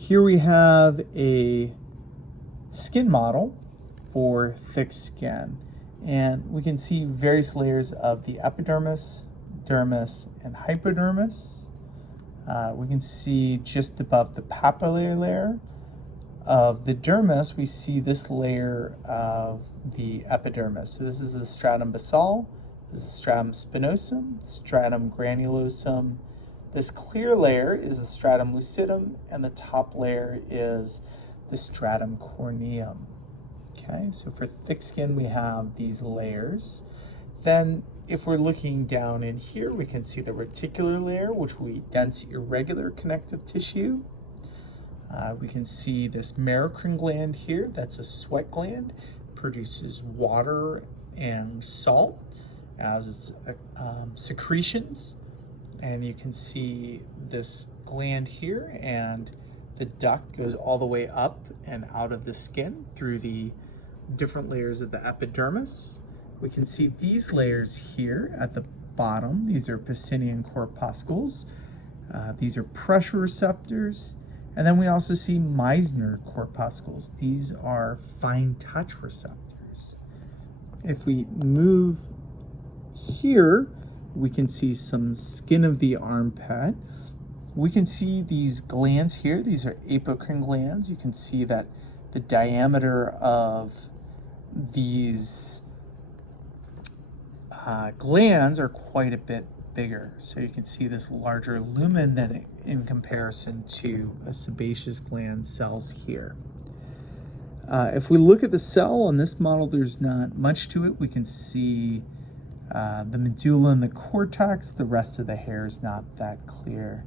Here we have a skin model for thick skin, and we can see various layers of the epidermis, dermis, and hypodermis. We can see just above the papillary layer of the dermis, we see this layer of the epidermis. So this is the stratum basal, this is stratum spinosum, stratum granulosum. This clear layer is the stratum lucidum, and the top layer is the stratum corneum. Okay, so for thick skin, we have these layers. Then if we're looking down in here, we can see the reticular layer, which will be dense irregular connective tissue. We can see this merocrine gland here, that's a sweat gland, produces water and salt as its secretions. And you can see this gland here, and the duct goes all the way up and out of the skin through the different layers of the epidermis. We can see these layers here at the bottom. These are Pacinian corpuscles. These are pressure receptors. And then we also see Meissner corpuscles. These are fine touch receptors. If we move here, we can see some skin of the armpit. We can see these glands here. These are apocrine glands. You can see that the diameter of these glands are quite a bit bigger. So you can see this larger lumen than in comparison to a sebaceous gland cells here. If we look at the cell on this model, there's not much to it. We can see the medulla and the cortex. The rest of the hair is not that clear.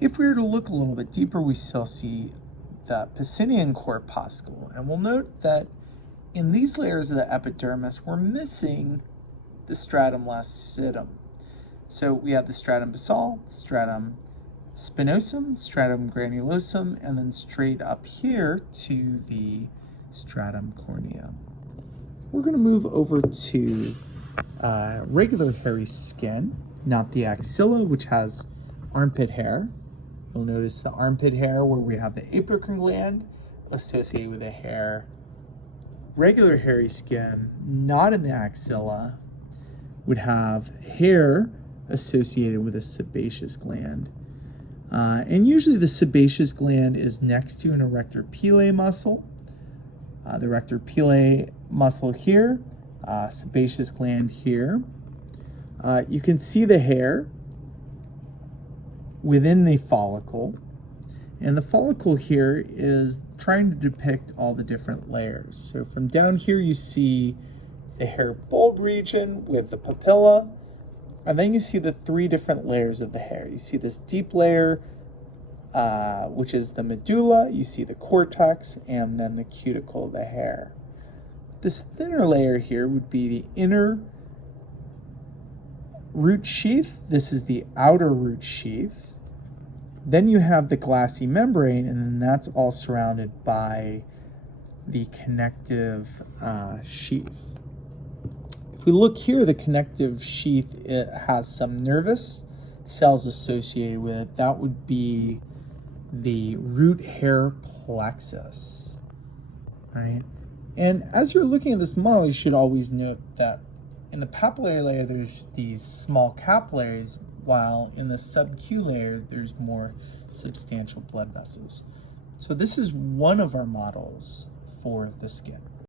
If we were to look a little bit deeper, we still see the Pacinian corpuscle. And we'll note that in these layers of the epidermis, we're missing the stratum lucidum. So we have the stratum basal, stratum spinosum, stratum granulosum, and then straight up here to the stratum corneum. We're going to move over to regular hairy skin, not the axilla, which has armpit hair. You'll notice the armpit hair where we have the apocrine gland associated with the hair. Regular hairy skin, not in the axilla, would have hair associated with a sebaceous gland. And usually the sebaceous gland is next to an erector pilae muscle. The erector pilae muscle here, sebaceous gland here. You can see the hair within the follicle, and the follicle here is trying to depict all the different layers. So from down here you see the hair bulb region with the papilla, and then you see the three different layers of the hair. You see this deep layer, which is the medulla, you see the cortex, and then the cuticle of the hair. This thinner layer here would be the inner root sheath. This is the outer root sheath. Then you have the glassy membrane, and then that's all surrounded by the connective sheath. If we look here, the connective sheath, it has some nervous cells associated with it. That would be the root hair plexus, right? And as you're looking at this model, you should always note that in the papillary layer, there's these small capillaries, while in the sub-Q layer, there's more substantial blood vessels. So this is one of our models for the skin.